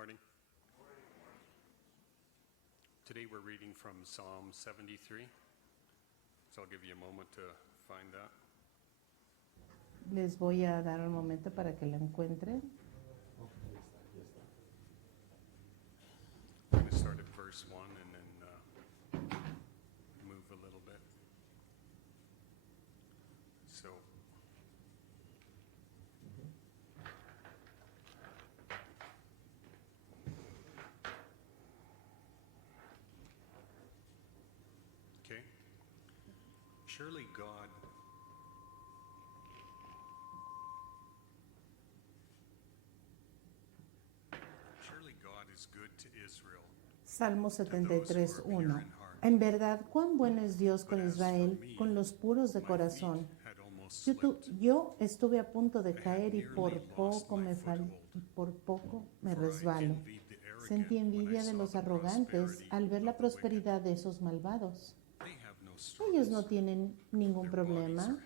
morning. Today we're reading from Psalm 73. So I'll give you a moment to find that. Les voy a dar un momento para que la encuentren. I'm going to start at verse 1 and then move a little bit. So, okay. Surely God is good to Israel. Salmo 73:1. En verdad, cuán bueno es Dios con Israel, con los puros de corazón. Yo estuve a punto de caer y por poco me resbalo. Sentí envidia de los arrogantes al ver la prosperidad de esos malvados. Ellos no tienen ningún problema.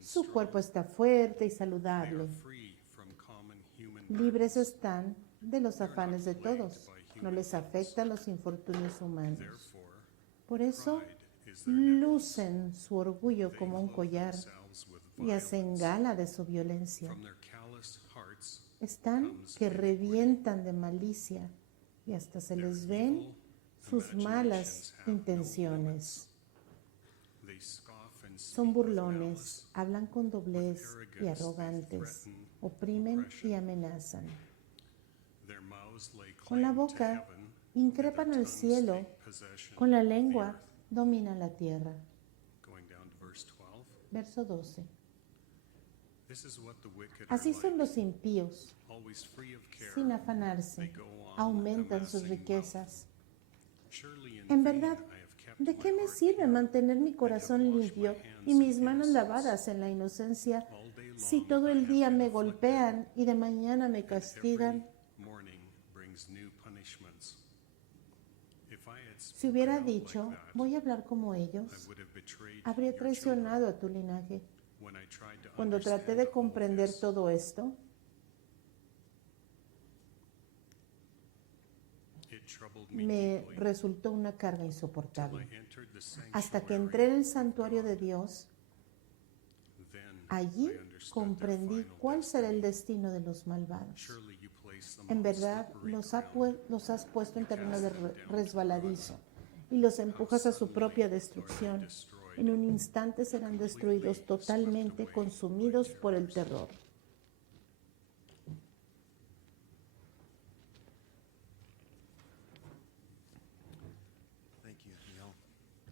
Su cuerpo está fuerte y saludable. Libres están de los afanes de todos. No les afectan los infortunios humanos. Por eso, lucen su orgullo como un collar y hacen gala de su violencia. Están que revientan de malicia y hasta se les ven sus malas intenciones. Son burlones, hablan con doblez y arrogantes, oprimen y amenazan. Con la boca increpan al cielo, con la lengua dominan la tierra. Verso 12. Así son los impíos, sin afanarse, aumentan sus riquezas. En verdad, ¿de qué me sirve mantener mi corazón limpio y mis manos lavadas en la inocencia si todo el día me golpean y de mañana me castigan? Si hubiera dicho, voy a hablar como ellos, habría traicionado a tu linaje. Cuando traté de comprender todo esto, me resultó una carga insoportable. Hasta que entré en el santuario de Dios, allí comprendí cuál será el destino de los malvados. En verdad, los has puesto en terreno de resbaladizo y los empujas a su propia destrucción. En un instante serán destruidos, totalmente consumidos por el terror.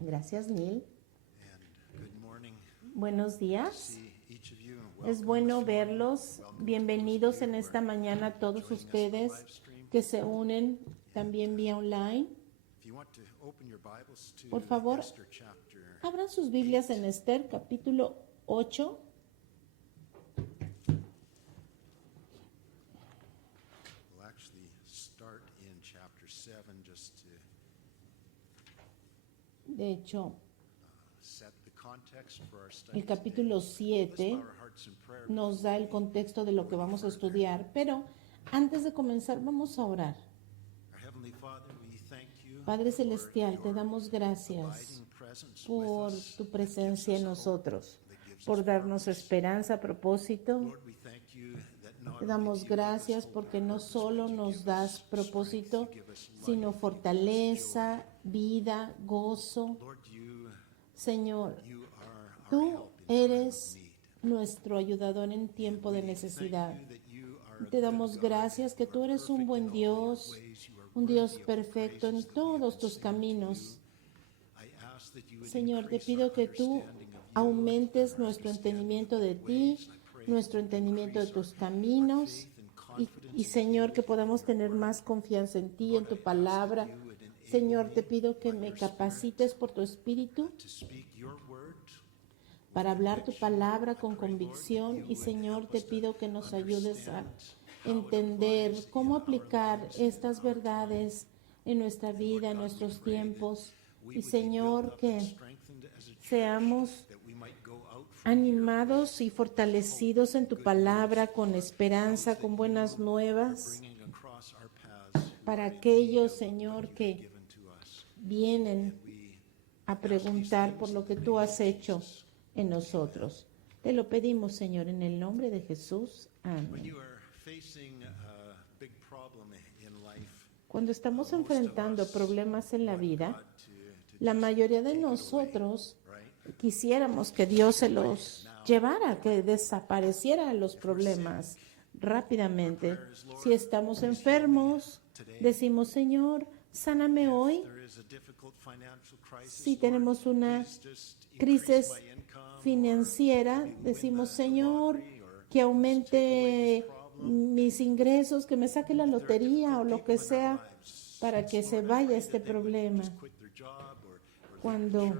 Gracias, Neil. Buenos días. Es bueno verlos. Bienvenidos en esta mañana a todos ustedes que se unen también vía online. Por favor, abran sus Biblias en Esther, capítulo 8. De hecho, el capítulo 7 nos da el contexto de lo que vamos a estudiar, pero antes de comenzar vamos a orar. Padre Celestial, te damos gracias por tu presencia en nosotros, por darnos esperanza, propósito. Te damos gracias porque no solo nos das propósito, sino fortaleza, vida, gozo. Señor, tú eres nuestro ayudador en tiempo de necesidad. Te damos gracias que tú eres un buen Dios, un Dios perfecto en todos tus caminos. Señor, te pido que tú aumentes nuestro entendimiento de ti, nuestro entendimiento de tus caminos y Señor, que podamos tener más confianza en ti, en tu palabra. Señor, te pido que me capacites por tu Espíritu para hablar tu palabra con convicción y Señor, te pido que nos ayudes a entender cómo aplicar estas verdades en nuestra vida, en nuestros tiempos y Señor, que seamos animados y fortalecidos en tu palabra con esperanza, con buenas nuevas para aquellos, Señor, que vienen a preguntar por lo que tú has hecho en nosotros. Te lo pedimos, Señor, en el nombre de Jesús. Amén. Cuando estamos enfrentando problemas en la vida, la mayoría de nosotros quisiéramos que Dios se los llevara, que desaparecieran los problemas rápidamente. Si estamos enfermos, decimos, Señor, sáname hoy. Si tenemos una crisis financiera, decimos, Señor, que aumente mis ingresos, que me saque la lotería o lo que sea para que se vaya este problema. Cuando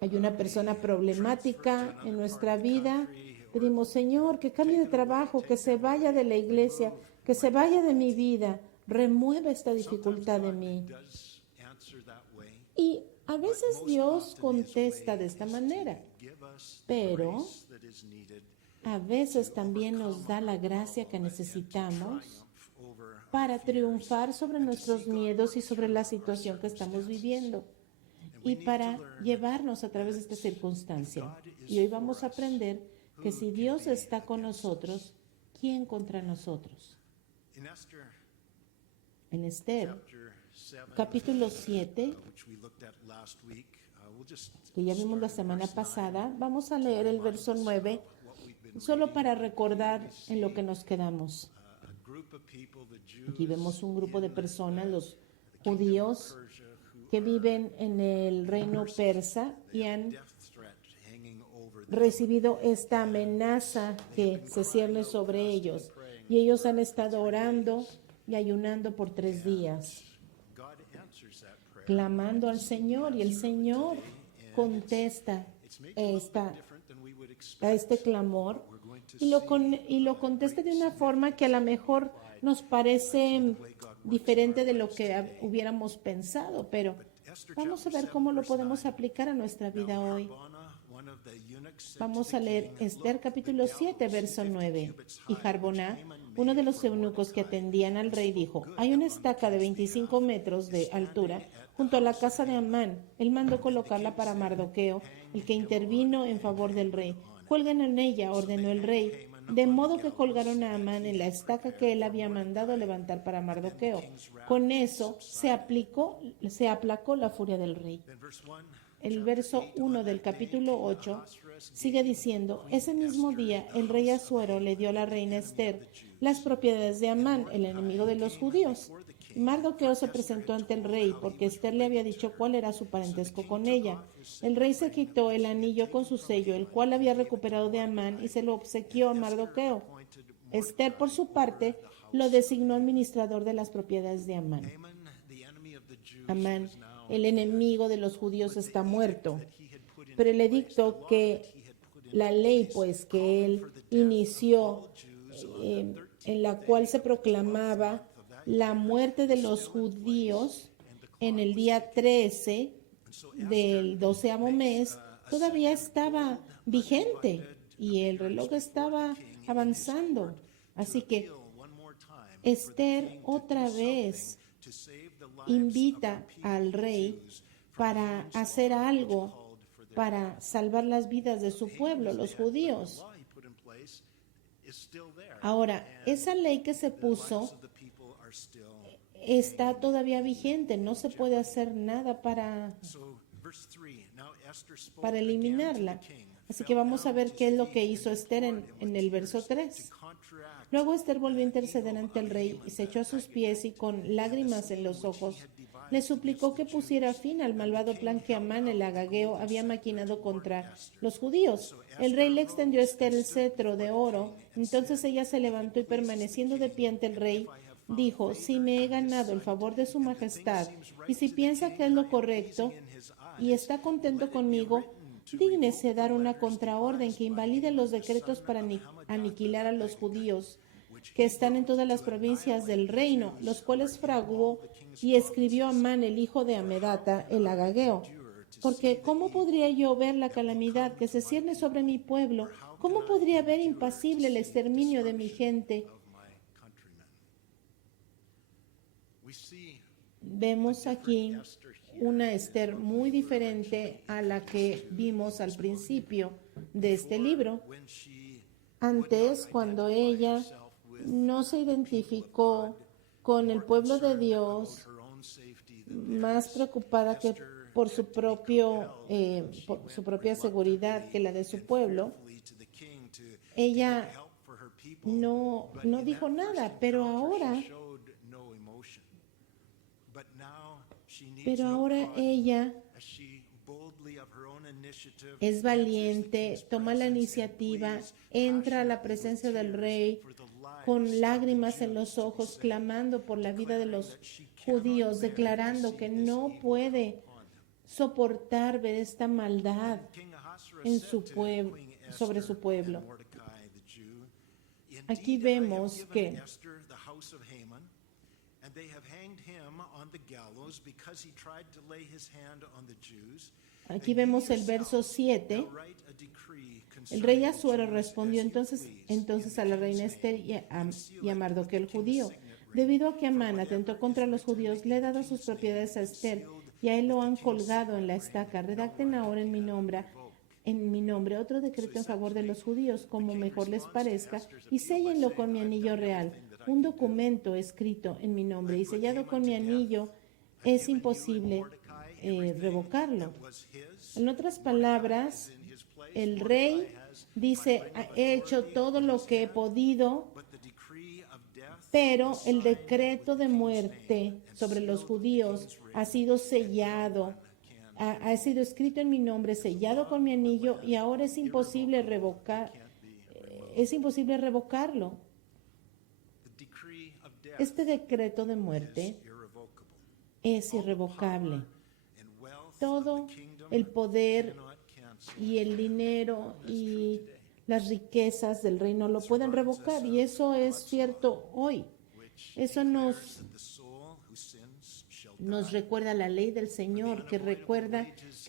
hay una persona problemática en nuestra vida, pedimos, Señor, que cambie de trabajo, que se vaya de la iglesia, que se vaya de mi vida, remueve esta dificultad de mí. Y a veces Dios contesta de esta manera, pero a veces también nos da la gracia que necesitamos para triunfar sobre nuestros miedos y sobre la situación que estamos viviendo y para llevarnos a través de esta circunstancia. Y hoy vamos a aprender que si Dios está con nosotros, ¿quién contra nosotros? En Esther, capítulo 7, que ya vimos la semana pasada, vamos a leer el verso 9, solo para recordar en lo que nos quedamos. Aquí vemos un grupo de personas, los judíos, que viven en el reino persa y han recibido esta amenaza que se cierne sobre ellos. Y ellos han estado orando y ayunando por 3 días, clamando al Señor, y el Señor contesta a este clamor y lo contesta de una forma que a lo mejor nos parece diferente de lo que hubiéramos pensado, pero vamos a ver cómo lo podemos aplicar a nuestra vida hoy. Vamos a leer Esther capítulo 7, verso 9. Y Jarboná, uno de los eunucos que atendían al rey, dijo: hay una estaca de 25 metros de altura junto a la casa de Amán. Él mandó colocarla para Mardoqueo, el que intervino en favor del rey. Cuelguen en ella, ordenó el rey. De modo que colgaron a Amán en la estaca que él había mandado levantar para Mardoqueo. Con eso se aplacó la furia del rey. El verso 1 del capítulo 8 sigue diciendo: ese mismo día el rey Asuero le dio a la reina Esther las propiedades de Amán, el enemigo de los judíos. Y Mardoqueo se presentó ante el rey porque Esther le había dicho cuál era su parentesco con ella. El rey se quitó el anillo con su sello, el cual había recuperado de Amán, y se lo obsequió a Mardoqueo. Esther, por su parte, lo designó administrador de las propiedades de Amán. Amán, el enemigo de los judíos, está muerto, pero el edicto la ley pues que él inició, en la cual se proclamaba la muerte de los judíos en el día 13 del 12º mes, todavía estaba vigente y el reloj estaba avanzando. Así que Esther otra vez invita al rey para hacer algo para salvar las vidas de su pueblo, los judíos. Ahora, esa ley que se puso está todavía vigente, no se puede hacer nada para eliminarla. Así que vamos a ver qué es lo que hizo Esther en el verso 3. Luego Esther volvió a interceder ante el rey y se echó a sus pies y con lágrimas en los ojos le suplicó que pusiera fin al malvado plan que Amán el agageo había maquinado contra los judíos. El rey le extendió a Esther el cetro de oro. Entonces ella se levantó y, permaneciendo de pie ante el rey, dijo: si me he ganado el favor de su majestad y si piensa que es lo correcto y está contento conmigo, dígnese dar una contraorden que invalide los decretos para aniquilar a los judíos que están en todas las provincias del reino, los cuales fraguó y escribió Amán, el hijo de Amedata, el agageo. Porque ¿cómo podría yo ver la calamidad que se cierne sobre mi pueblo? ¿Cómo podría ver impasible el exterminio de mi gente? Vemos aquí una Esther muy diferente a la que vimos al principio de este libro. Antes, cuando ella no se identificó con el pueblo de Dios, más preocupada que por su propia seguridad que la de su pueblo, ella no dijo nada, pero ahora ella es valiente, toma la iniciativa, entra a la presencia del rey con lágrimas en los ojos, clamando por la vida de los judíos, declarando que no puede soportar ver esta maldad en su pueblo, sobre su pueblo. Aquí vemos que aquí vemos el verso 7. El rey Asuero respondió entonces a la reina Esther y a Mardoqueo el judío: debido a que Amán atentó contra los judíos, le he dado sus propiedades a Esther y a él lo han colgado en la estaca. Redacten ahora en mi nombre otro decreto en favor de los judíos, como mejor les parezca, y séllenlo con mi anillo real. Un documento escrito en mi nombre y sellado con mi anillo es imposible revocarlo. En otras palabras, el rey dice: he hecho todo lo que he podido, pero el decreto de muerte sobre los judíos ha sido sellado, ha sido escrito en mi nombre, sellado con mi anillo, y ahora es imposible revocarlo. Este decreto de muerte es irrevocable. Todo el poder y el dinero y las riquezas del reino lo pueden revocar, y eso es cierto hoy. Eso nos recuerda la ley del Señor, que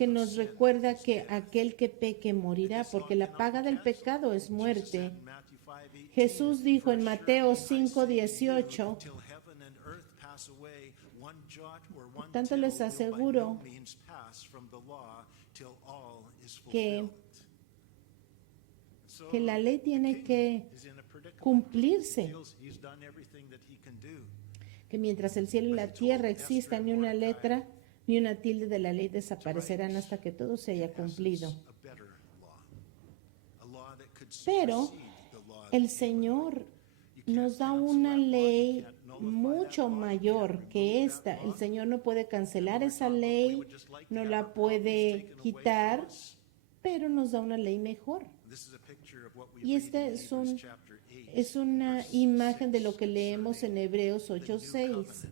nos recuerda que aquel que peque morirá, porque la paga del pecado es muerte. Jesús dijo en Mateo 5:18: tanto les aseguro que la ley tiene que cumplirse, que mientras el cielo y la tierra existan, ni una letra ni una tilde de la ley desaparecerán hasta que todo se haya cumplido. Pero el Señor nos da una ley mucho mayor que esta. El Señor no puede cancelar esa ley, no la puede quitar, pero nos da una ley mejor. Y esta es una imagen de lo que leemos en Hebreos 8:6,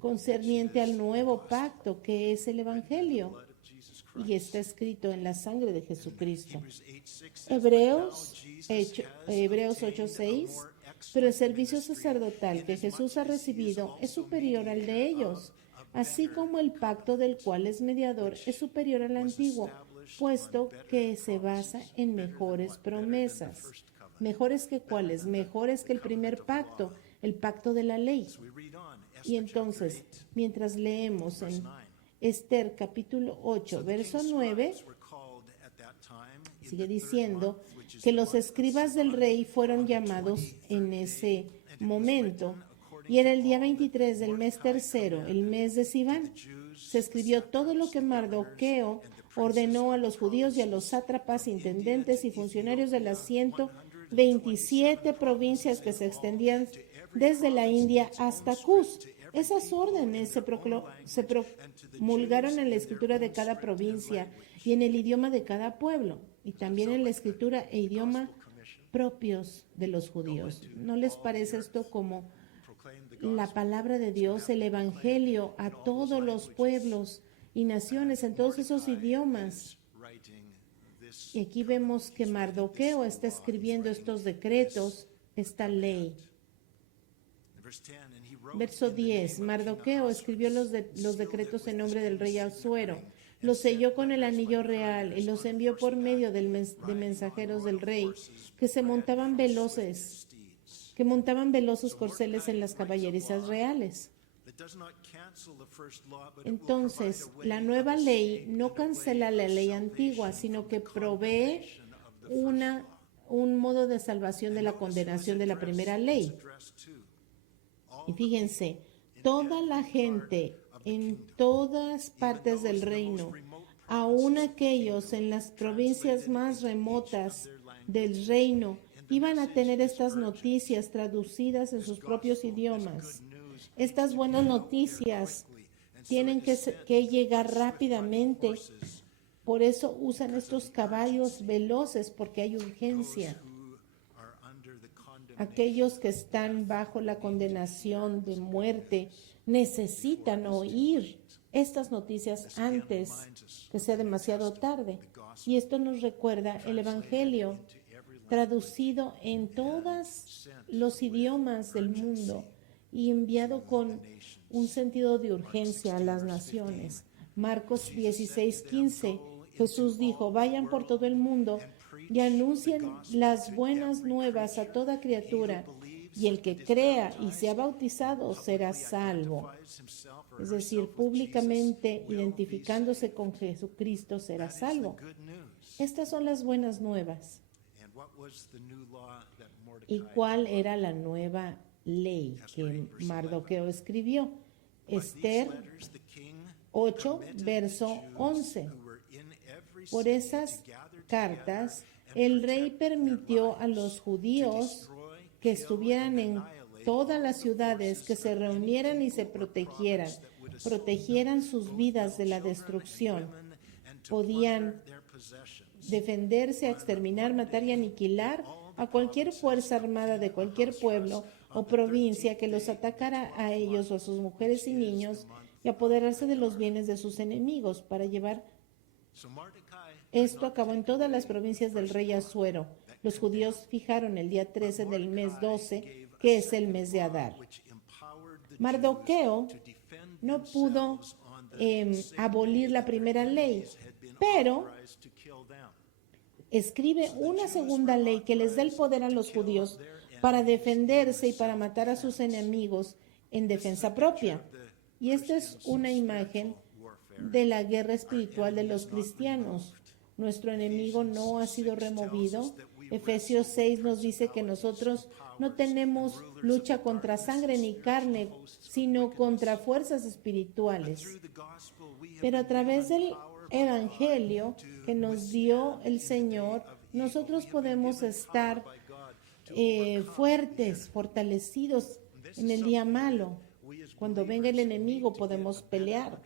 concerniente al nuevo pacto, que es el Evangelio, y está escrito en la sangre de Jesucristo. Hebreos 8:6, pero el servicio sacerdotal que Jesús ha recibido es superior al de ellos, así como el pacto del cual es mediador es superior al antiguo, puesto que se basa en mejores promesas. ¿Mejores que cuáles? Mejores que el primer pacto, el pacto de la ley. Y entonces, mientras leemos en Esther capítulo 8, verso 9, sigue diciendo que los escribas del rey fueron llamados en ese momento, y era el día 23 del mes tercero, el mes de Sivan. Se escribió todo lo que Mardoqueo ordenó a los judíos y a los sátrapas, intendentes y funcionarios de las 127 provincias que se extendían desde la India hasta Cus. Esas órdenes se promulgaron en la escritura de cada provincia y en el idioma de cada pueblo, y también en la escritura e idioma propios de los judíos. ¿No les parece esto como la palabra de Dios, el Evangelio a todos los pueblos y naciones en todos esos idiomas? Y aquí vemos que Mardoqueo está escribiendo estos decretos, esta ley. Verso 10, Mardoqueo escribió los decretos en nombre del rey Asuero, los selló con el anillo real y los envió por medio de mensajeros del rey, que montaban veloces corceles en las caballerizas reales. Entonces, la nueva ley no cancela la ley antigua, sino que provee un modo de salvación de la condenación de la primera ley. Y fíjense, toda la gente en todas partes del reino, aun aquellos en las provincias más remotas del reino, iban a tener estas noticias traducidas en sus propios idiomas. Estas buenas noticias tienen que llegar rápidamente. Por eso usan estos caballos veloces, porque hay urgencia. Aquellos que están bajo la condenación de muerte necesitan oír estas noticias antes que sea demasiado tarde. Y esto nos recuerda el Evangelio traducido en todos los idiomas del mundo y enviado con un sentido de urgencia a las naciones. Marcos 16:15, Jesús dijo: vayan por todo el mundo y anuncien las buenas nuevas a toda criatura, y el que crea y sea bautizado será salvo. Es decir, públicamente identificándose con Jesucristo será salvo. Estas son las buenas nuevas. ¿Y cuál era la nueva ley que Mardoqueo escribió? Esther 8, verso 11. Por esas cartas, el rey permitió a los judíos que estuvieran en todas las ciudades que se reunieran y se protegieran sus vidas de la destrucción. Podían defenderse, exterminar, matar y aniquilar a cualquier fuerza armada de cualquier pueblo o provincia que los atacara a ellos o a sus mujeres y niños, y apoderarse de los bienes de sus enemigos para llevar. Esto acabó en todas las provincias del rey Asuero. Los judíos fijaron el día 13 del mes 12, que es el mes de Adar. Mardoqueo no pudo abolir la primera ley, pero escribe una segunda ley que les da el poder a los judíos para defenderse y para matar a sus enemigos en defensa propia. Y esta es una imagen de la guerra espiritual de los cristianos. Nuestro enemigo no ha sido removido. Efesios 6 nos dice que nosotros no tenemos lucha contra sangre ni carne, sino contra fuerzas espirituales. Pero a través del Evangelio que nos dio el Señor, nosotros podemos estar fuertes, fortalecidos en el día malo. Cuando venga el enemigo podemos pelear.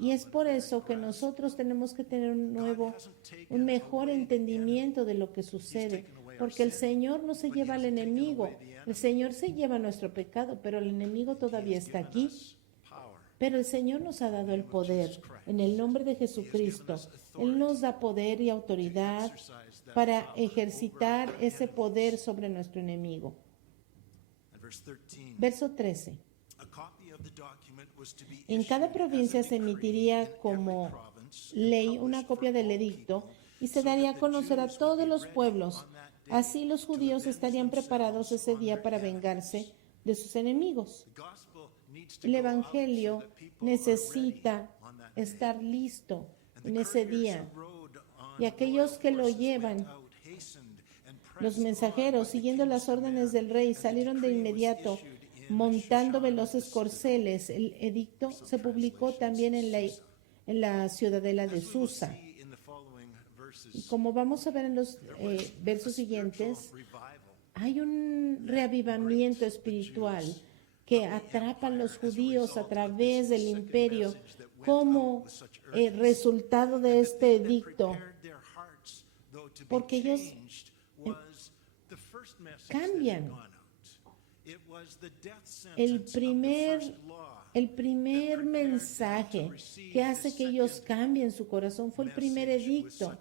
Y es por eso que nosotros tenemos que tener un mejor entendimiento de lo que sucede, porque el Señor no se lleva al enemigo, el Señor se lleva nuestro pecado, pero el enemigo todavía está aquí. Pero el Señor nos ha dado el poder en el nombre de Jesucristo. Él nos da poder y autoridad para ejercitar ese poder sobre nuestro enemigo. Verso 13. En cada provincia se emitiría como ley una copia del edicto y se daría a conocer a todos los pueblos. Así los judíos estarían preparados ese día para vengarse de sus enemigos. El Evangelio necesita estar listo en ese día. Y aquellos que lo llevan, los mensajeros, siguiendo las órdenes del rey, salieron de inmediato montando veloces corceles. El edicto se publicó también en la ciudadela de Susa. Y como vamos a ver en los versos siguientes, hay un reavivamiento espiritual que atrapa a los judíos a través del imperio como resultado de este edicto, porque ellos cambian. El primer mensaje que hace que ellos cambien su corazón fue el primer edicto.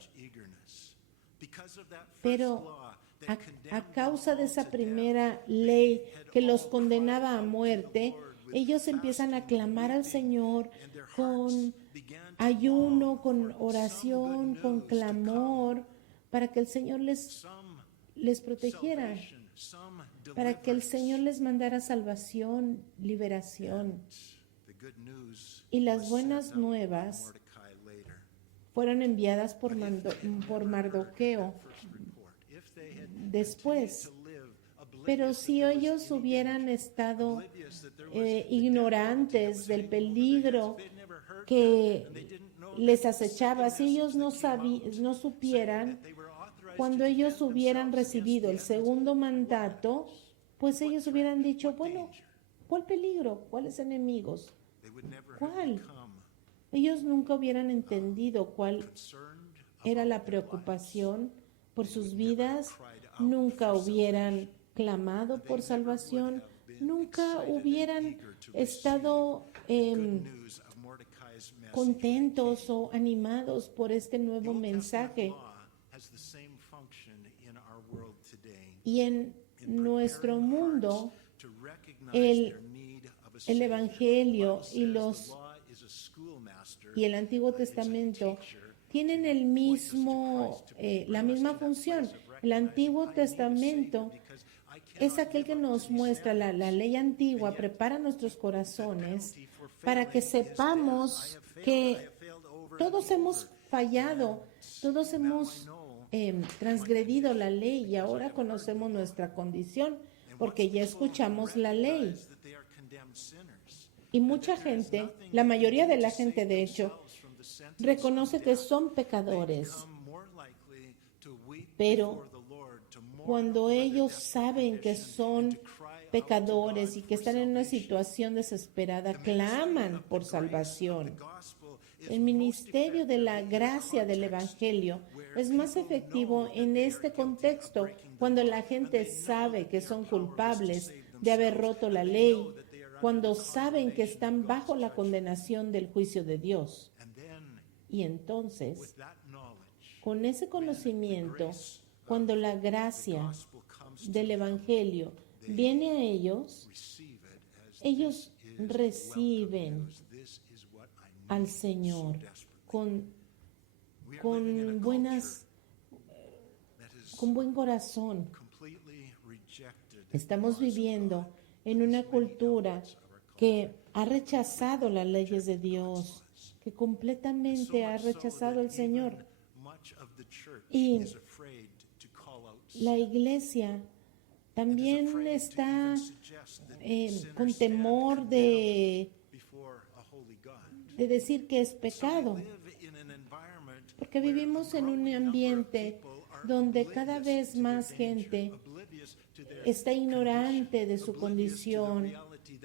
Pero a causa de esa primera ley que los condenaba a muerte, ellos empiezan a clamar al Señor con ayuno, con oración, con clamor, para que el Señor les protegiera, para que el Señor les mandara salvación, liberación. Y las buenas nuevas fueron enviadas por Mardoqueo después. Pero si ellos hubieran estado ignorantes del peligro que les acechaba, si ellos no supieran, cuando ellos hubieran recibido el segundo mandato, pues ellos hubieran dicho, bueno, ¿cuál peligro? ¿Cuáles enemigos? ¿Cuál? Ellos nunca hubieran entendido cuál era la preocupación por sus vidas, nunca hubieran clamado por salvación, nunca hubieran estado contentos o animados por este nuevo mensaje. Y en nuestro mundo, el Evangelio y el Antiguo Testamento tienen la misma función. El Antiguo Testamento es aquel que nos muestra la ley antigua, prepara nuestros corazones para que sepamos que todos hemos fallado, todos hemos transgredido la ley y ahora conocemos nuestra condición porque ya escuchamos la ley. Y mucha gente, la mayoría de la gente de hecho, reconoce que son pecadores, pero cuando ellos saben que son pecadores y que están en una situación desesperada, claman por salvación. El ministerio de la gracia del Evangelio es más efectivo en este contexto, cuando la gente sabe que son culpables de haber roto la ley, cuando saben que están bajo la condenación del juicio de Dios. Y entonces, con ese conocimiento, cuando la gracia del Evangelio viene a ellos, ellos reciben al Señor con buen corazón. Estamos viviendo en una cultura que ha rechazado las leyes de Dios, que completamente ha rechazado al Señor. Y la iglesia también está con temor de decir que es pecado, porque vivimos en un ambiente donde cada vez más gente está ignorante de su condición,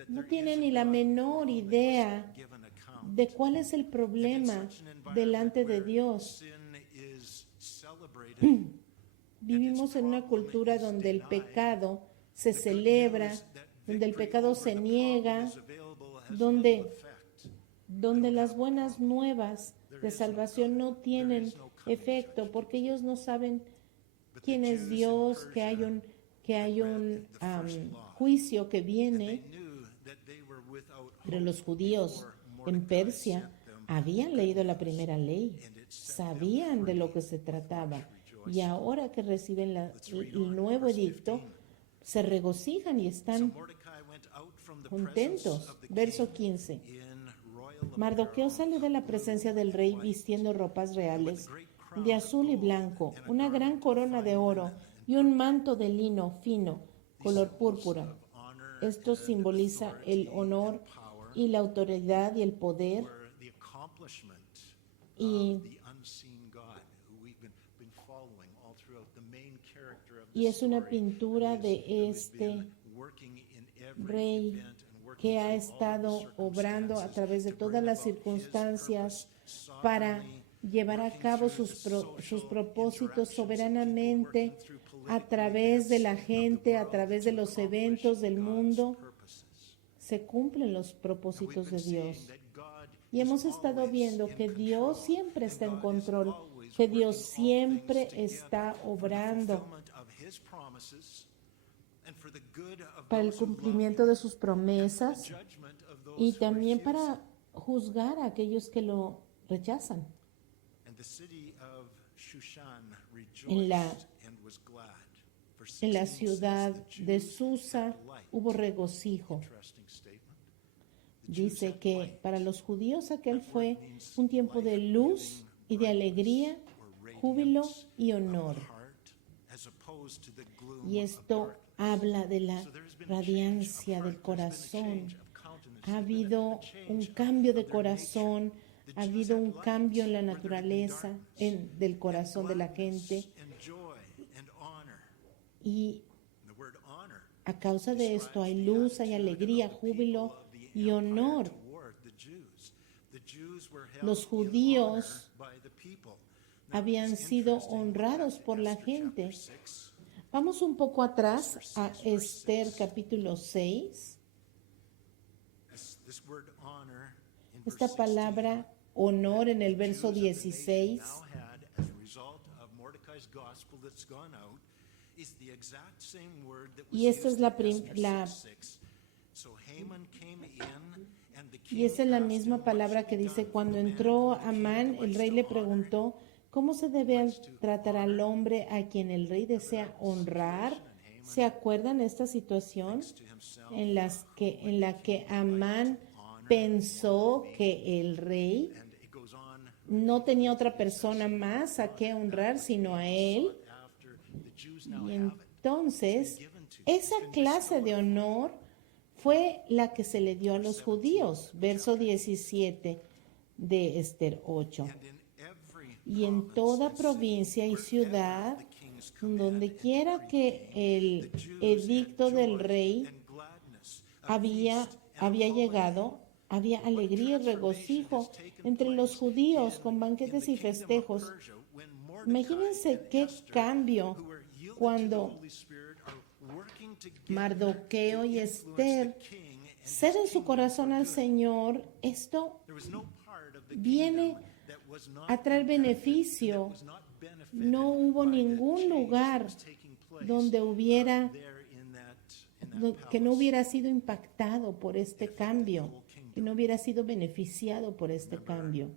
no tiene ni la menor idea de cuál es el problema delante de Dios. Vivimos en una cultura donde el pecado se celebra, donde el pecado se niega, donde las buenas nuevas de salvación no tienen efecto, porque ellos no saben quién es Dios, que hay un juicio que viene. Pero los judíos en Persia habían leído la primera ley, sabían de lo que se trataba, y ahora que reciben el nuevo edicto, se regocijan y están contentos. Verso 15. Mardoqueo salió de la presencia del rey vistiendo ropas reales de azul y blanco, una gran corona de oro y un manto de lino fino, color púrpura. Esto simboliza el honor y la autoridad y el poder y es una pintura de este rey que ha estado obrando a través de todas las circunstancias para llevar a cabo sus propósitos soberanamente a través de la gente, a través de los eventos del mundo. Se cumplen los propósitos de Dios. Y hemos estado viendo que Dios siempre está en control, que Dios siempre está obrando para el cumplimiento de sus promesas y también para juzgar a aquellos que lo rechazan. en la ciudad de Susa hubo regocijo. Dice que para los judíos aquel fue un tiempo de luz y de alegría, júbilo y honor. Y esto habla de la radiancia del corazón. Ha habido un cambio de corazón, ha habido un cambio en la naturaleza del corazón de la gente. Y a causa de esto hay luz, hay alegría, júbilo y honor. Los judíos habían sido honrados por la gente. Vamos un poco atrás a Esther capítulo 6. Esta palabra honor en el verso 16 y esta es la misma palabra que dice: cuando entró Amán, el rey le preguntó: ¿cómo se debe tratar al hombre a quien el rey desea honrar? ¿Se acuerdan esta situación en la que Amán pensó que el rey no tenía otra persona más a que honrar sino a él? Y entonces, esa clase de honor fue la que se le dio a los judíos. Verso 17 de Esther 8. Y en toda provincia y ciudad, donde quiera que el edicto del rey había llegado, había alegría y regocijo entre los judíos con banquetes y festejos. Imagínense qué cambio cuando Mardoqueo y Esther ceden su corazón al Señor. Esto viene a traer beneficio. No hubo ningún lugar donde que no hubiera sido impactado por este cambio, que no hubiera sido beneficiado por este cambio.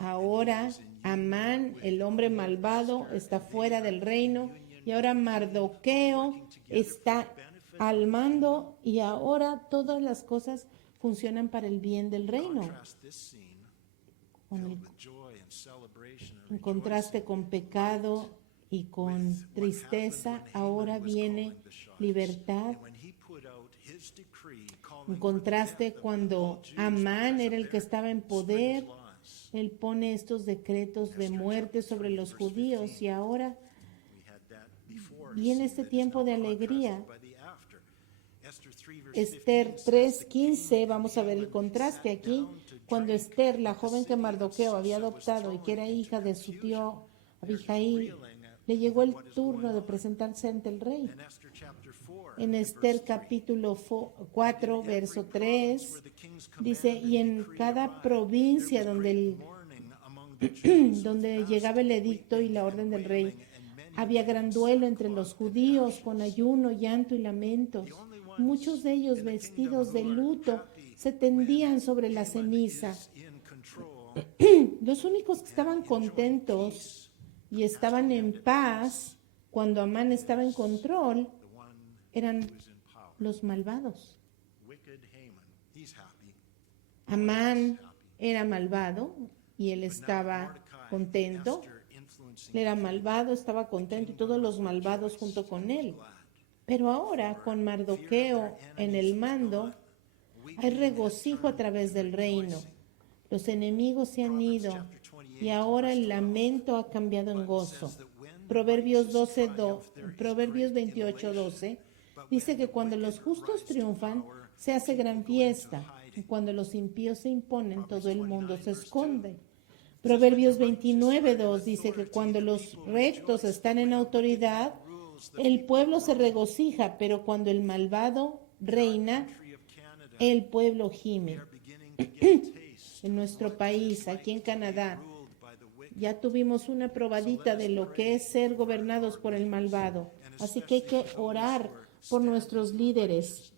Ahora Amán, el hombre malvado, está fuera del reino, y ahora Mardoqueo está al mando, y ahora todas las cosas funcionan para el bien del reino. En contraste con pecado y con tristeza, ahora viene libertad. En contraste, cuando Amán era el que estaba en poder, él pone estos decretos de muerte sobre los judíos, y ahora viene este tiempo de alegría. Esther 3:15, vamos a ver el contraste aquí. Cuando Esther, la joven que Mardoqueo había adoptado y que era hija de su tío Abijail, le llegó el turno de presentarse ante el rey. En Esther capítulo 4, verso 3, dice: y en cada provincia donde llegaba el edicto y la orden del rey, había gran duelo entre los judíos, con ayuno, llanto y lamentos. Muchos de ellos, vestidos de luto, se tendían sobre la ceniza. Los únicos que estaban contentos y estaban en paz cuando Amán estaba en control eran los malvados. Amán era malvado y él estaba contento. Él era malvado, estaba contento, y todos los malvados junto con él. Pero ahora, con Mardoqueo en el mando, hay regocijo a través del reino. Los enemigos se han ido y ahora el lamento ha cambiado en gozo. Proverbios 28:12 dice que cuando los justos triunfan, se hace gran fiesta, y cuando los impíos se imponen, todo el mundo se esconde. Proverbios 29:2 dice que cuando los rectos están en autoridad, el pueblo se regocija, pero cuando el malvado reina, el pueblo gime. En nuestro país, aquí en Canadá, ya tuvimos una probadita de lo que es ser gobernados por el malvado. Así que hay que orar por nuestros líderes.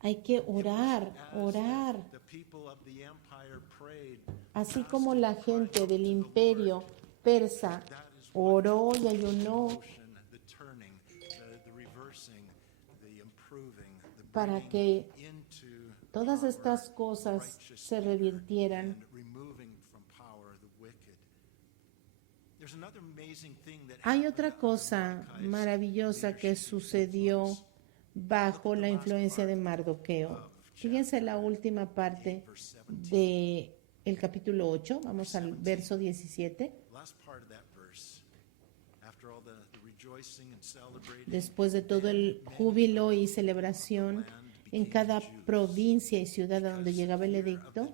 Hay que orar. Así como la gente del imperio persa oró y ayunó para que todas estas cosas se revirtieran. Hay otra cosa maravillosa que sucedió bajo la influencia de Mardoqueo. Fíjense la última parte del capítulo 8, vamos al verso 17. Después de todo el júbilo y celebración en cada provincia y ciudad a donde llegaba el edicto,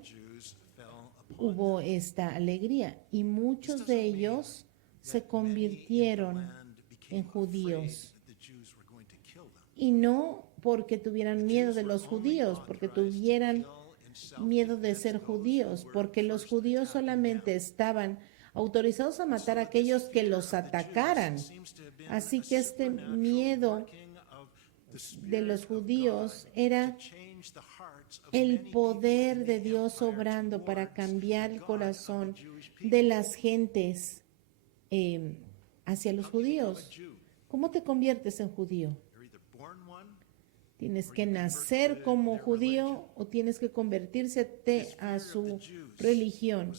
hubo esta alegría y muchos de ellos se convirtieron en judíos. Y no porque tuvieran miedo de los judíos, porque tuvieran miedo de ser judíos, porque los judíos solamente estaban autorizados a matar a aquellos que los atacaran. Así que este miedo de los judíos era el poder de Dios obrando para cambiar el corazón de las gentes hacia los judíos. ¿Cómo te conviertes en judío? Tienes que nacer como judío o tienes que convertirte a su religión.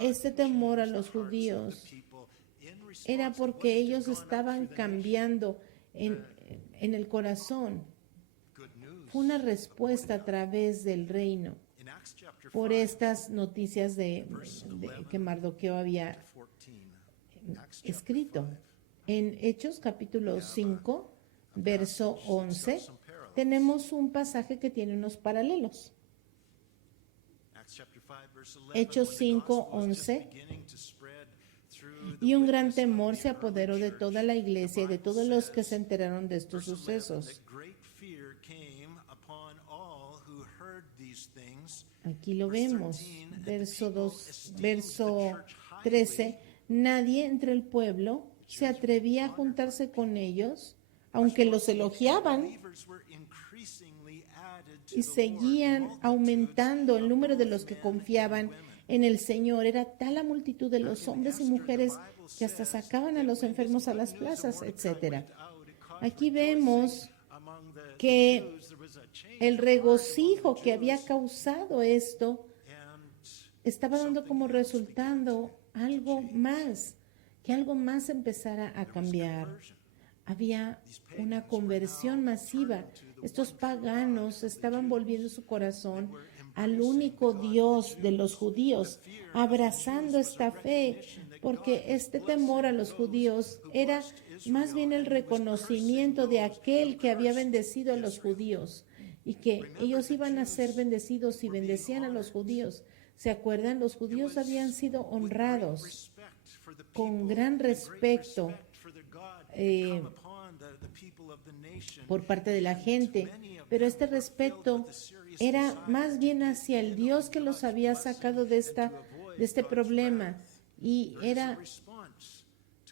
Este temor a los judíos era porque ellos estaban cambiando en el corazón. Fue una respuesta a través del reino por estas noticias que Mardoqueo había escrito. En Hechos capítulo 5, verso 11, tenemos un pasaje que tiene unos paralelos. Hechos 5, 11. Y un gran temor se apoderó de toda la iglesia y de todos los que se enteraron de estos sucesos. Aquí lo vemos, verso 13. Nadie entre el pueblo se atrevía a juntarse con ellos, aunque los elogiaban, y seguían aumentando el número de los que confiaban en el Señor. Era tal la multitud de los hombres y mujeres que hasta sacaban a los enfermos a las plazas, etc. Aquí vemos que el regocijo que había causado esto estaba dando como resultado algo más, que algo más empezara a cambiar. Había una conversión masiva. Estos paganos estaban volviendo su corazón al único Dios de los judíos, abrazando esta fe, porque este temor a los judíos era más bien el reconocimiento de aquel que había bendecido a los judíos y que ellos iban a ser bendecidos si bendecían a los judíos. ¿Se acuerdan? Los judíos habían sido honrados con gran respeto por parte de la gente, pero este respeto era más bien hacia el Dios que los había sacado de este problema, y era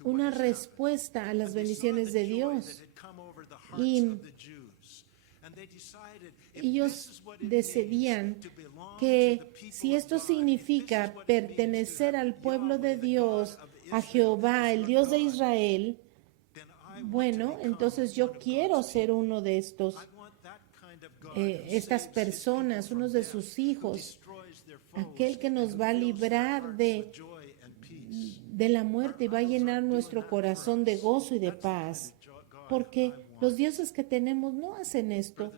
una respuesta a las bendiciones de Dios. Y ellos decidían que si esto significa pertenecer al pueblo de Dios, a Jehová, el Dios de Israel, bueno, entonces yo quiero ser uno de estas personas, uno de sus hijos, aquel que nos va a librar de la muerte y va a llenar nuestro corazón de gozo y de paz, porque los dioses que tenemos no hacen esto.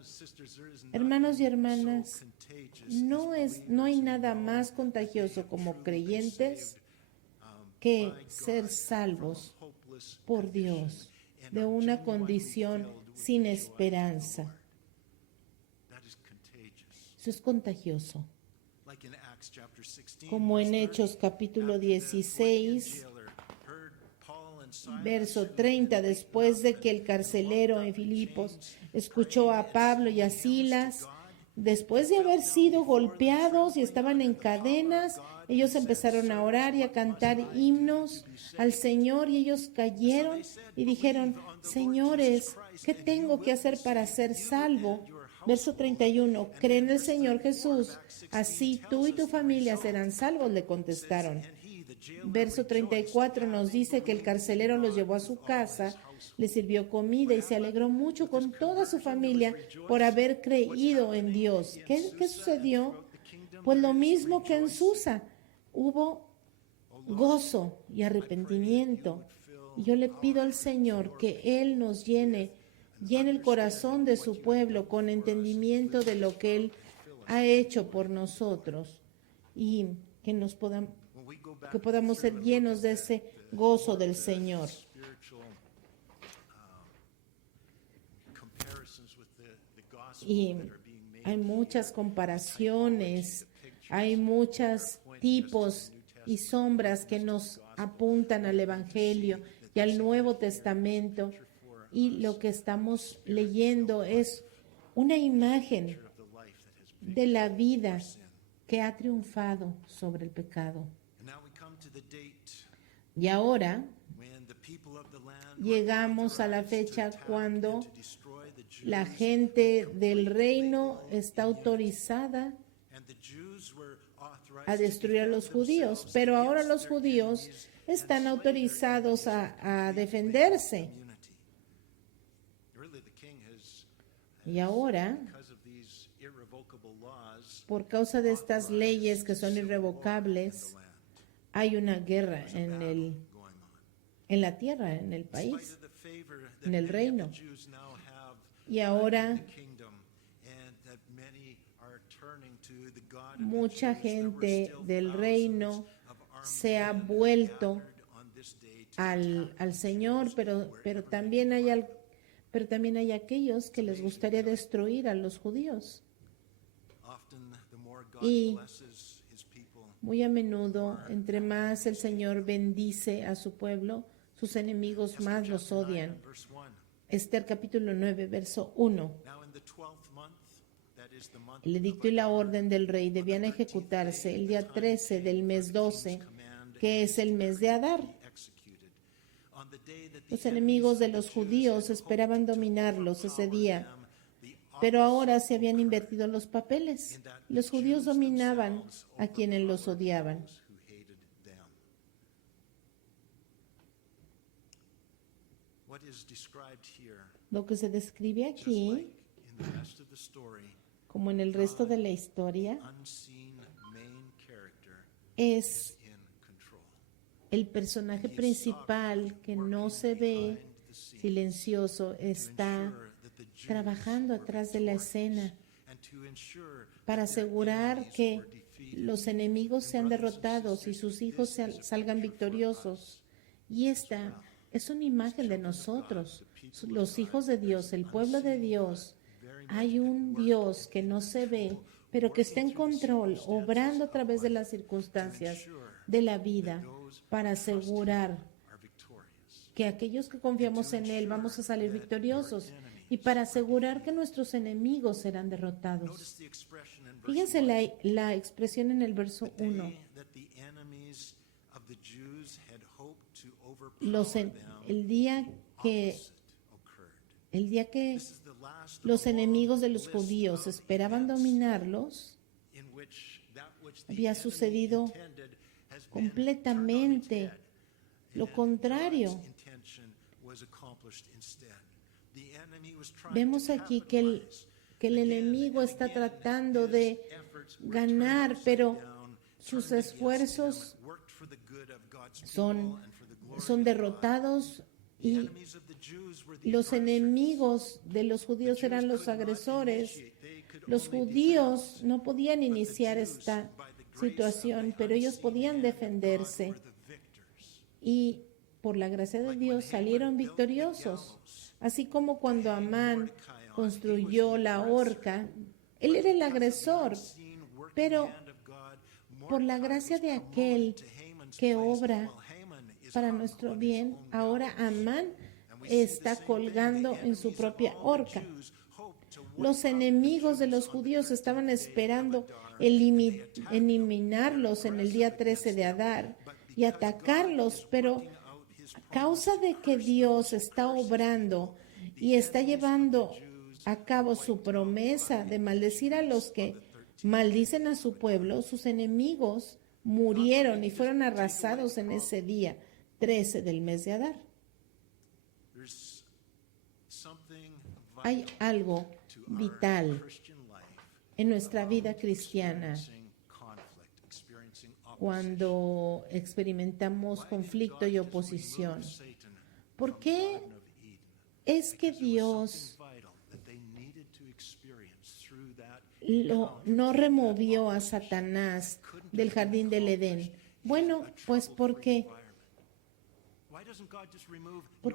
Hermanos y hermanas, no hay nada más contagioso como creyentes que ser salvos por Dios de una condición sin esperanza. Eso es contagioso. Como en Hechos capítulo 16, verso 30, después de que el carcelero en Filipos escuchó a Pablo y a Silas, después de haber sido golpeados y estaban en cadenas, ellos empezaron a orar y a cantar himnos al Señor, y ellos cayeron y dijeron: Señores, ¿qué tengo que hacer para ser salvo? Verso 31, cree en el Señor Jesús, así tú y tu familia serán salvos, le contestaron. Verso 34 nos dice que el carcelero los llevó a su casa, le sirvió comida y se alegró mucho con toda su familia por haber creído en Dios. ¿Qué sucedió? Pues lo mismo que en Susa, hubo gozo y arrepentimiento. Y yo le pido al Señor que Él nos llene el corazón de su pueblo con entendimiento de lo que Él ha hecho por nosotros y que podamos ser llenos de ese gozo del Señor. Y hay muchas comparaciones, hay muchos tipos y sombras que nos apuntan al Evangelio y al Nuevo Testamento. Y lo que estamos leyendo es una imagen de la vida que ha triunfado sobre el pecado. Y ahora llegamos a la fecha cuando la gente del reino está autorizada a destruir a los judíos, pero ahora los judíos están autorizados a defenderse. Y ahora, por causa de estas leyes que son irrevocables, hay una guerra en la tierra, en el país, en el reino. Y ahora mucha gente del reino se ha vuelto al Señor, pero también hay aquellos que les gustaría destruir a los judíos. Y muy a menudo, entre más el Señor bendice a su pueblo, sus enemigos más los odian. Esther capítulo 9, verso 1. El edicto y la orden del rey debían ejecutarse el día 13 del mes 12, que es el mes de Adar. Los enemigos de los judíos esperaban dominarlos ese día, pero ahora se habían invertido los papeles. Los judíos dominaban a quienes los odiaban. Lo que se describe aquí, como en el resto de la historia, es el personaje principal que no se ve, silencioso, está trabajando atrás de la escena para asegurar que los enemigos sean derrotados y sus hijos salgan victoriosos. Y esta es una imagen de nosotros, los hijos de Dios, el pueblo de Dios. Hay un Dios que no se ve, pero que está en control, obrando a través de las circunstancias de la vida para asegurar que aquellos que confiamos en Él vamos a salir victoriosos y para asegurar que nuestros enemigos serán derrotados. Fíjense la expresión en el verso 1. El día que los enemigos de los judíos esperaban dominarlos, había sucedido completamente lo contrario. Vemos aquí que el enemigo está tratando de ganar, pero sus esfuerzos son derrotados y los enemigos de los judíos eran los agresores. Los judíos no podían iniciar esta situación, pero ellos podían defenderse y por la gracia de Dios salieron victoriosos. Así como cuando Amán construyó la horca, él era el agresor, pero por la gracia de aquel que obra para nuestro bien, ahora Amán está colgando en su propia horca. Los enemigos de los judíos estaban esperando eliminarlos en el día 13 de Adar y atacarlos, pero a causa de que Dios está obrando y está llevando a cabo su promesa de maldecir a los que maldicen a su pueblo, sus enemigos murieron y fueron arrasados en ese día 13 del mes de Adar. Hay algo vital en nuestra vida cristiana cuando experimentamos conflicto y oposición. ¿Por qué es que Dios no removió a Satanás del jardín del Edén? Bueno, pues porque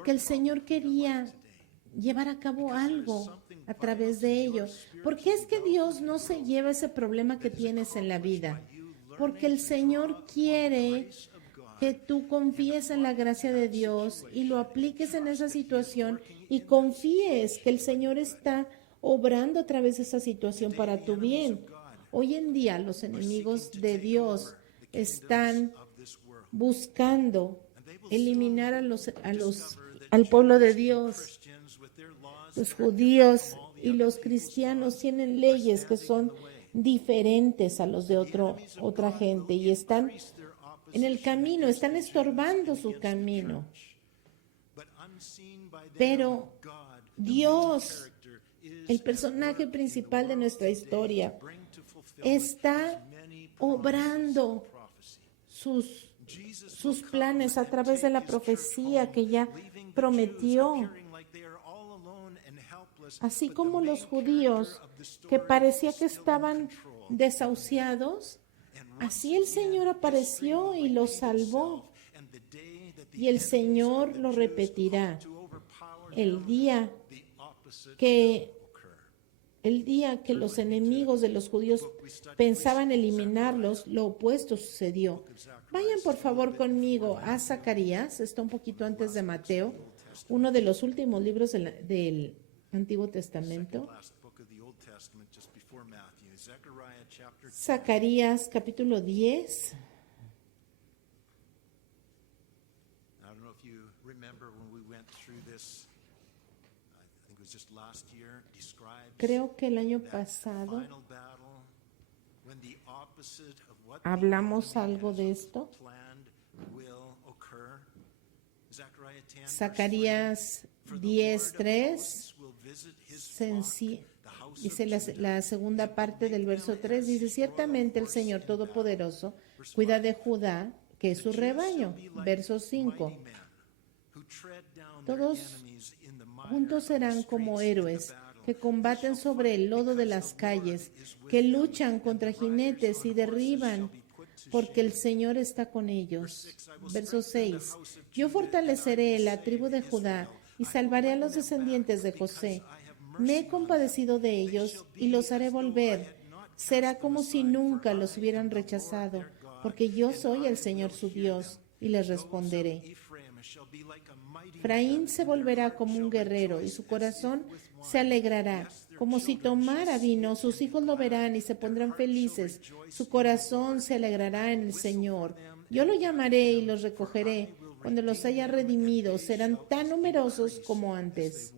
el Señor quería llevar a cabo algo a través de ello. ¿Por qué es que Dios no se lleva ese problema que tienes en la vida? Porque el Señor quiere que tú confíes en la gracia de Dios y lo apliques en esa situación y confíes que el Señor está obrando a través de esa situación para tu bien. Hoy en día los enemigos de Dios están buscando eliminar al pueblo de Dios. Los judíos y los cristianos tienen leyes que son diferentes a los de otra gente y están en el camino, están estorbando su camino. Pero Dios, el personaje principal de nuestra historia, está obrando sus planes a través de la profecía que ya prometió. Así como los judíos que parecía que estaban desahuciados, así el Señor apareció y los salvó. Y el Señor lo repetirá. El día que los enemigos de los judíos pensaban eliminarlos, lo opuesto sucedió. Vayan por favor conmigo a Zacarías, está un poquito antes de Mateo, uno de los últimos libros del Antiguo Testamento. Zacarías capítulo 10. Creo que el año pasado hablamos algo de esto. Zacarías 10:3 dice la segunda parte del verso 3, dice: ciertamente el Señor Todopoderoso cuida de Judá, que es su rebaño. Verso 5, todos juntos serán como héroes que combaten sobre el lodo de las calles, que luchan contra jinetes y derriban, porque el Señor está con ellos. Verso 6, yo fortaleceré la tribu de Judá y salvaré a los descendientes de José. Me he compadecido de ellos y los haré volver. Será como si nunca los hubieran rechazado, porque yo soy el Señor su Dios, y les responderé. Efraín se volverá como un guerrero y su corazón se alegrará, como si tomara vino. Sus hijos lo verán y se pondrán felices. Su corazón se alegrará en el Señor. Yo lo llamaré y los recogeré. Cuando los haya redimido, serán tan numerosos como antes.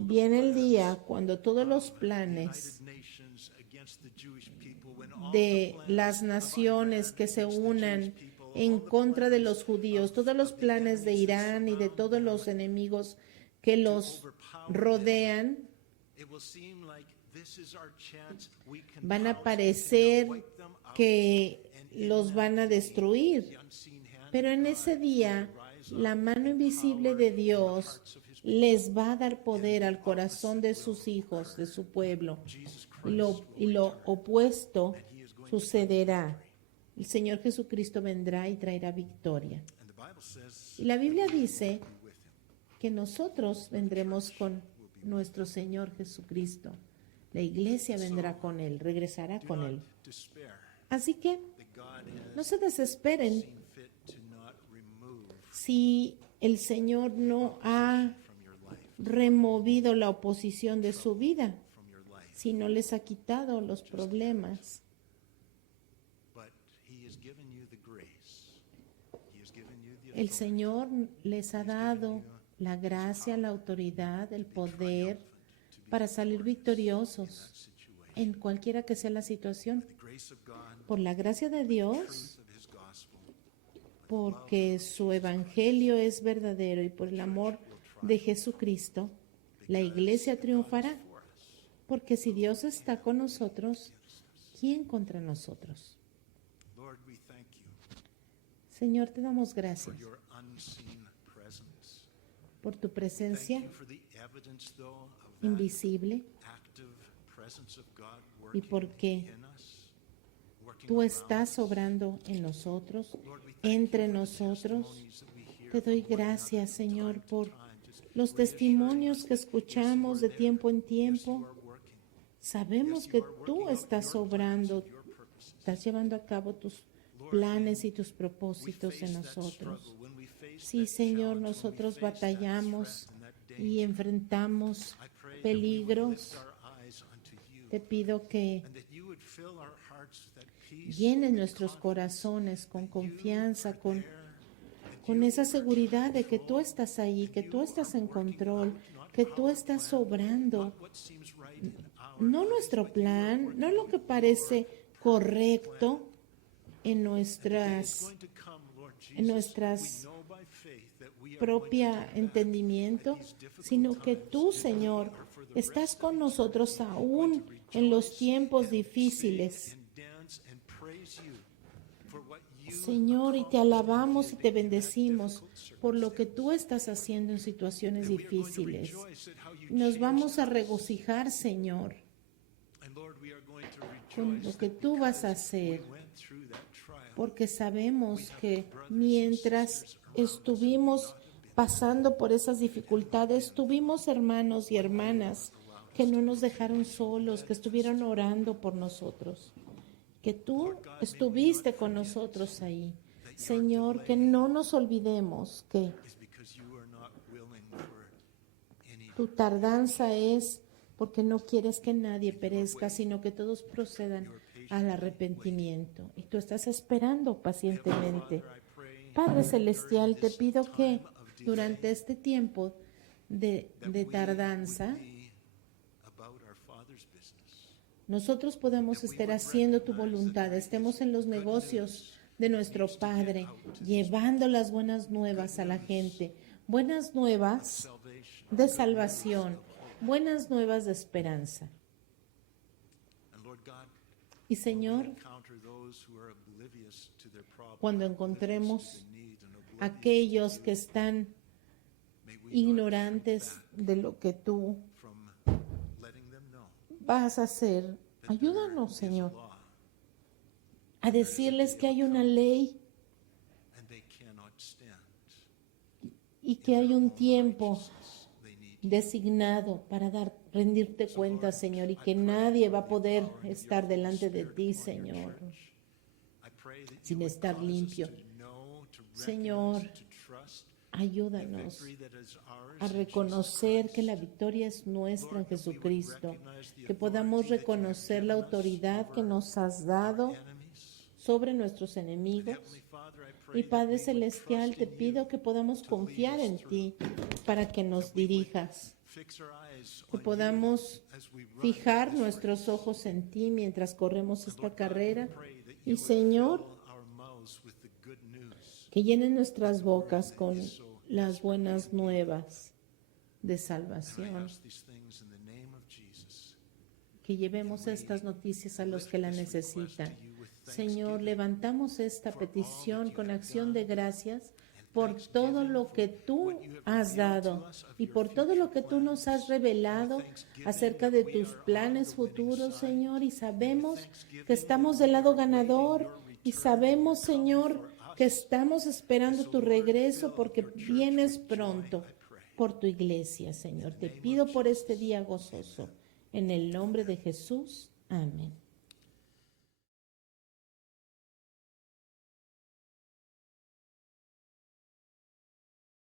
Viene el día cuando todos los planes de las naciones que se unan en contra de los judíos, todos los planes de Irán y de todos los enemigos que los rodean, van a parecer que los van a destruir. Pero en ese día, la mano invisible de Dios les va a dar poder al corazón de sus hijos, de su pueblo. Y lo opuesto sucederá. El Señor Jesucristo vendrá y traerá victoria. Y la Biblia dice que nosotros vendremos con nuestro Señor Jesucristo. La iglesia vendrá con Él, regresará con Él. Así que no se desesperen si el Señor no ha removido la oposición de su vida, si no les ha quitado los problemas. El Señor les ha dado la gracia, la autoridad, el poder para salir victoriosos en cualquiera que sea la situación. Por la gracia de Dios, porque su evangelio es verdadero y por el amor de Jesucristo, la iglesia triunfará. Porque si Dios está con nosotros, ¿quién contra nosotros? Señor, te damos gracias por tu presencia invisible y porque tú estás obrando en nosotros, entre nosotros. Te doy gracias, Señor, por los testimonios que escuchamos de tiempo en tiempo. Sabemos que tú estás obrando, estás llevando a cabo tus planes y tus propósitos en nosotros. Sí, Señor, nosotros batallamos y enfrentamos peligros. Te pido que llenes nuestros corazones con confianza, con esa seguridad de que tú estás ahí, que tú estás en control, que tú estás obrando. No nuestro plan, no lo que parece correcto en nuestras propia entendimiento, sino que tú, Señor, estás con nosotros aún en los tiempos difíciles. Señor, y te alabamos y te bendecimos por lo que tú estás haciendo en situaciones difíciles. Nos vamos a regocijar, Señor, con lo que tú vas a hacer, porque sabemos que mientras estuvimos pasando por esas dificultades, tuvimos hermanos y hermanas que no nos dejaron solos, que estuvieron orando por nosotros, que tú estuviste con nosotros ahí. Señor, que no nos olvidemos que tu tardanza es porque no quieres que nadie perezca, sino que todos procedan al arrepentimiento. Y tú estás esperando pacientemente. Padre Celestial, te pido que durante este tiempo de tardanza, nosotros podamos estar haciendo tu voluntad, estemos en los negocios de nuestro Padre, llevando las buenas nuevas a la gente, buenas nuevas de salvación, buenas nuevas de esperanza. Y Señor, cuando encontremos aquellos que están ignorantes de lo que tú vas a hacer, ayúdanos, Señor, a decirles que hay una ley y que hay un tiempo designado para rendirte cuenta, Señor, y que nadie va a poder estar delante de ti, Señor, sin estar limpio. Señor, ayúdanos a reconocer que la victoria es nuestra en Jesucristo, que podamos reconocer la autoridad que nos has dado sobre nuestros enemigos. Y Padre Celestial, te pido que podamos confiar en ti para que nos dirijas, que podamos fijar nuestros ojos en ti mientras corremos esta carrera. Y Señor, que llenen nuestras bocas con las buenas nuevas de salvación, que llevemos estas noticias a los que la necesitan. Señor, levantamos esta petición con acción de gracias por todo lo que tú has dado y por todo lo que tú nos has revelado acerca de tus planes futuros, Señor, y sabemos que estamos del lado ganador y sabemos, Señor, que estamos esperando tu regreso porque vienes pronto por tu iglesia, Señor. Te pido por este día gozoso. En el nombre de Jesús. Amén.